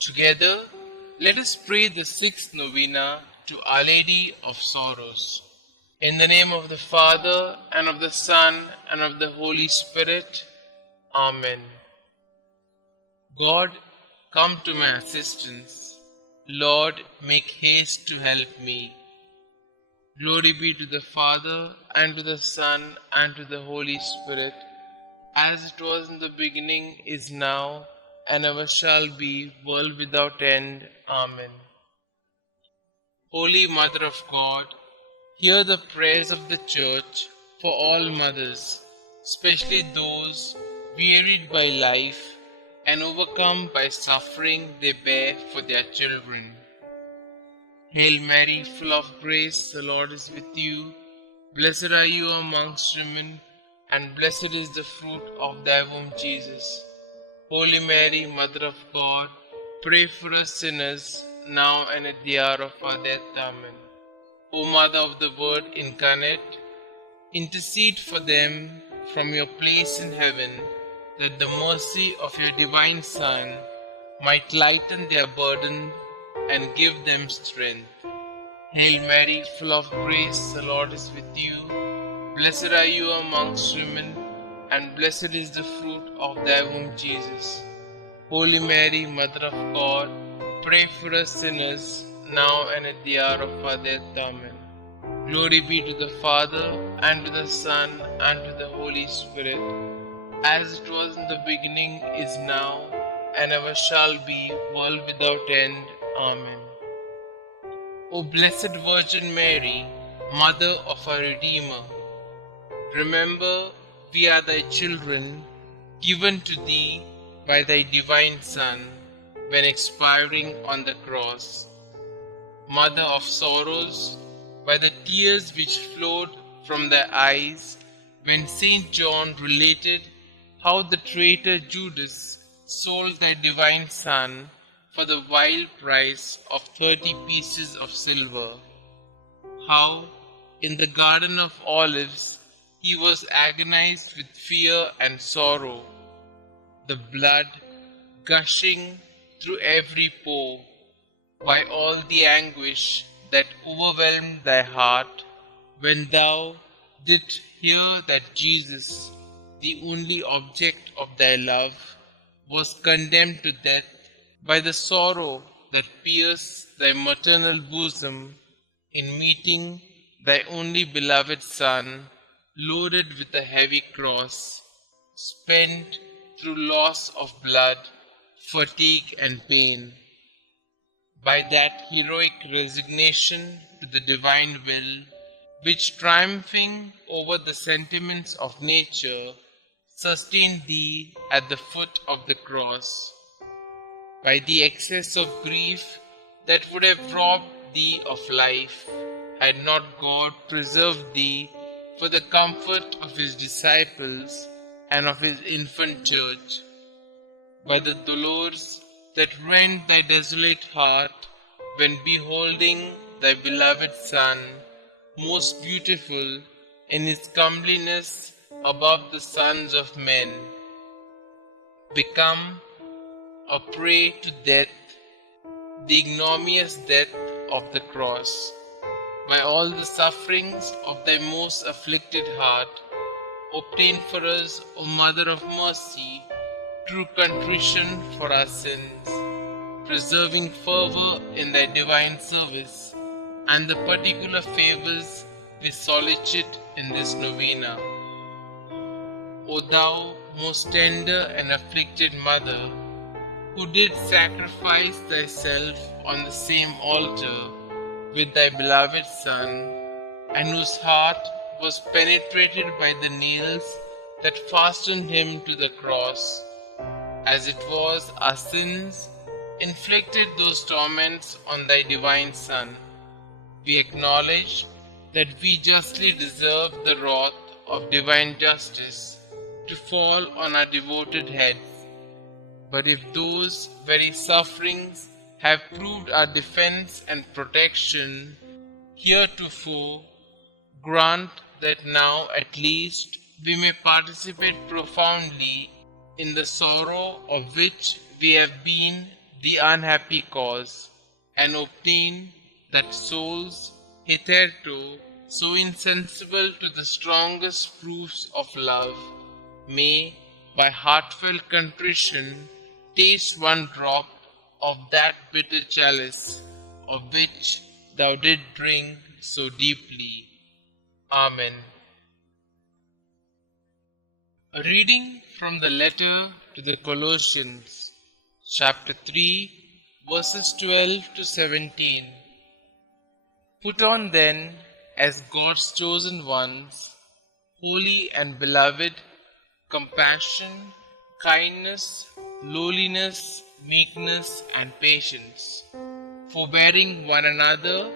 Together, let us pray the sixth novena to Our Lady of Sorrows. In the name of the Father, and of the Son, and of the Holy Spirit. Amen. God, come to my assistance. Lord, make haste to help me. Glory be to the Father, and to the Son, and to the Holy Spirit, as it was in the beginning, is now, and ever shall be, world without end. Amen. Holy Mother of God, hear the prayers of the Church for all mothers, especially those wearied by life and overcome by suffering they bear for their children. Hail Mary, full of grace, the Lord is with you. Blessed are you amongst women, and blessed is the fruit of thy womb, Jesus. Holy Mary, Mother of God, pray for us sinners, now and at the hour of our death. Amen. O Mother of the Word incarnate, intercede for them from your place in heaven, that the mercy of your divine Son might lighten their burden and give them strength. Hail Mary, full of grace, the Lord is with you. Blessed are you amongst women, and blessed is the fruit of thy womb, Jesus. Holy Mary, Mother of God, pray for us sinners, now and at the hour of our death. Amen. Glory be to the Father, and to the Son, and to the Holy Spirit, as it was in the beginning, is now, and ever shall be, world without end. Amen. O Blessed Virgin Mary, Mother of our Redeemer, remember we are thy children, given to thee by thy divine Son, when expiring on the cross. Mother of sorrows, by the tears which flowed from thy eyes, when St. John related how the traitor Judas sold thy divine Son for the vile price of 30 pieces of silver, how in the Garden of Olives he was agonized with fear and sorrow, the blood gushing through every pore, by all the anguish that overwhelmed thy heart, when thou didst hear that Jesus, the only object of thy love, was condemned to death, by the sorrow that pierced thy maternal bosom in meeting thy only beloved Son, loaded with a heavy cross, spent through loss of blood, fatigue and pain. By that heroic resignation to the divine will, which triumphing over the sentiments of nature, sustained thee at the foot of the cross. By the excess of grief that would have robbed thee of life, had not God preserved thee for the comfort of his disciples and of his infant church. By the dolors that rent thy desolate heart, when beholding thy beloved Son, most beautiful in his comeliness above the sons of men, become a prey to death, the ignominious death of the cross. By all the sufferings of thy most afflicted heart, obtain for us, O Mother of Mercy, true contrition for our sins, preserving fervor in thy divine service, and the particular favors we solicit in this novena. O thou most tender and afflicted Mother, who did sacrifice thyself on the same altar with thy beloved Son, and whose heart was penetrated by the nails that fastened him to the cross, as it was our sins inflicted those torments on thy divine Son, we acknowledge that we justly deserve the wrath of divine justice to fall on our devoted heads. But if those very sufferings have proved our defense and protection heretofore, grant that now at least we may participate profoundly in the sorrow of which we have been the unhappy cause, and obtain that souls hitherto so insensible to the strongest proofs of love may, by heartfelt contrition, taste one drop of that bitter chalice of which thou didst drink so deeply. Amen. A reading from the letter to the Colossians, chapter 3, verses 12 to 17. Put on then, as God's chosen ones, holy and beloved, compassion, kindness, lowliness, meekness, and patience, forbearing one another,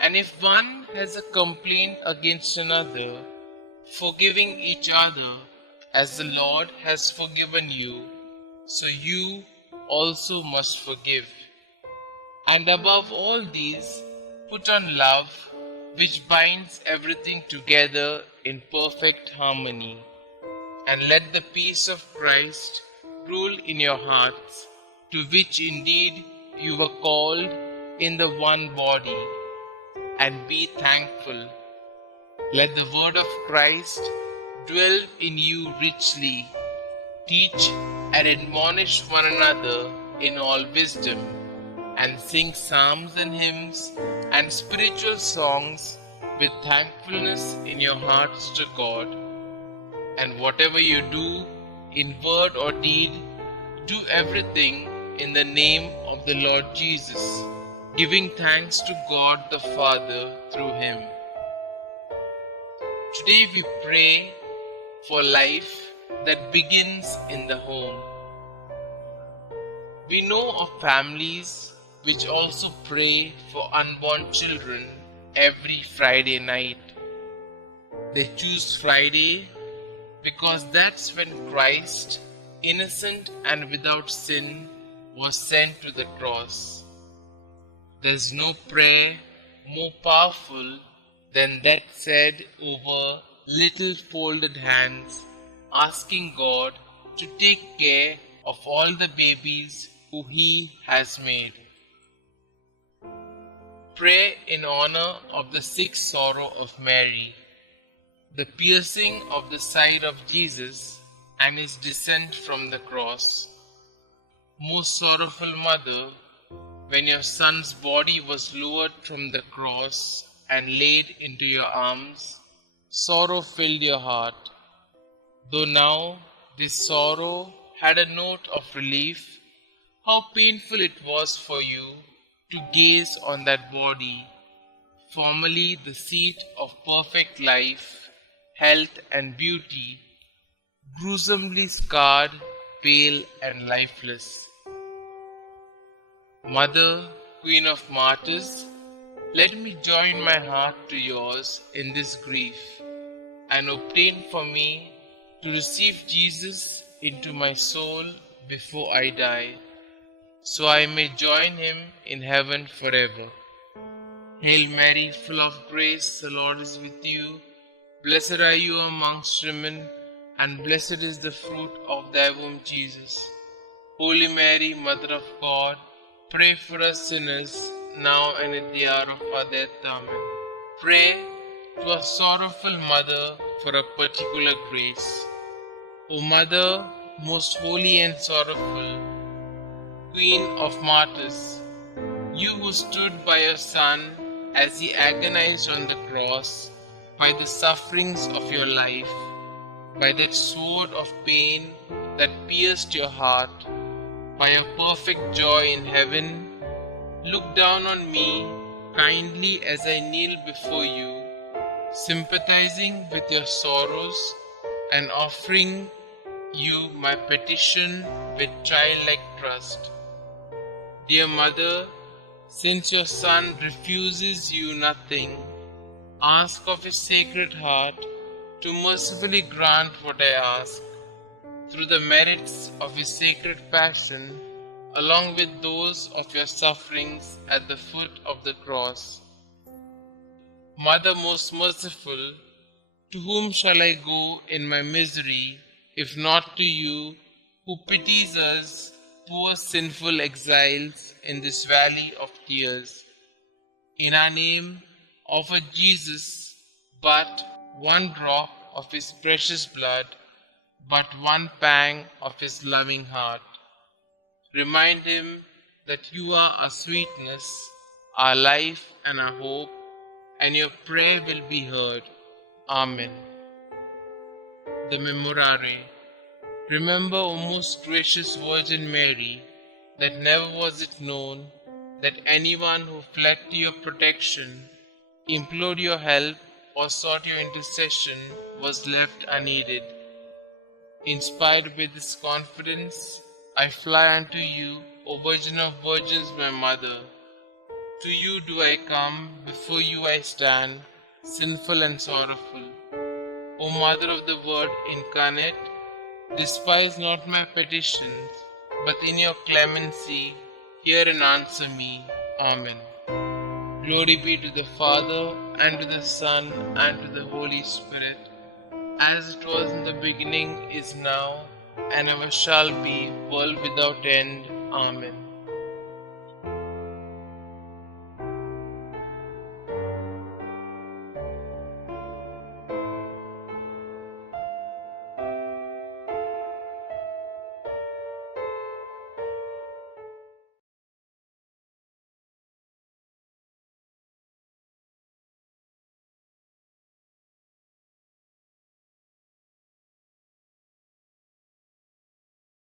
and if one has a complaint against another, forgiving each other, as the Lord has forgiven you, so you also must forgive. And above all these, put on love, which binds everything together in perfect harmony. And let the peace of Christ rule in your hearts, to which indeed you were called in the one body, and be thankful. Let the word of Christ dwell in you richly. Teach and admonish one another in all wisdom, and sing psalms and hymns and spiritual songs with thankfulness in your hearts to God. And whatever you do, in word or deed, do everything in the name of the Lord Jesus, giving thanks to God the Father through Him. Today we pray for life that begins in the home. We know of families which also pray for unborn children every Friday night. They choose Friday because that's when Christ, innocent and without sin, was sent to the cross. There's no prayer more powerful than that said over little folded hands, asking God to take care of all the babies who He has made. Pray in honor of the sick sorrow of Mary, the piercing of the side of Jesus, and His descent from the cross. Most sorrowful Mother, when your Son's body was lowered from the cross and laid into your arms, sorrow filled your heart. Though now this sorrow had a note of relief, how painful it was for you to gaze on that body, formerly the seat of perfect life, health and beauty, gruesomely scarred, pale and lifeless. Mother, Queen of Martyrs, let me join my heart to yours in this grief, and obtain for me to receive Jesus into my soul before I die, so I may join Him in heaven forever. Hail Mary, full of grace, the Lord is with you. Blessed are you amongst women, and blessed is the fruit of thy womb, Jesus. Holy Mary, Mother of God, pray for us sinners, now and at the hour of our death. Amen. Pray to a sorrowful mother for a particular grace. O Mother, most holy and sorrowful, Queen of Martyrs, you who stood by your Son as He agonized on the cross, by the sufferings of your life, by that sword of pain that pierced your heart, by your perfect joy in heaven, look down on me kindly as I kneel before you, sympathizing with your sorrows and offering you my petition with childlike trust. Dear Mother, since your Son refuses you nothing, ask of His Sacred Heart to mercifully grant what I ask, through the merits of His Sacred Passion, along with those of your sufferings at the foot of the cross. Mother most merciful, to whom shall I go in my misery, if not to you, who pities us poor sinful exiles in this valley of tears. In our name, offer Jesus but one drop of his precious blood, but one pang of his loving heart. Remind him that you are our sweetness, our life, and our hope, and your prayer will be heard. Amen. The Memorare. Remember, O most gracious Virgin Mary, that never was it known that anyone who fled to your protection, implored your help, or sought your intercession was left unneeded. Inspired by this confidence, I fly unto you, O Virgin of Virgins, my Mother. To you do I come, before you I stand, sinful and sorrowful. O Mother of the Word incarnate, despise not my petitions, but in your clemency hear and answer me. Amen. Glory be to the Father, and to the Son, and to the Holy Spirit, as it was in the beginning, is now, and ever shall be, world without end. Amen.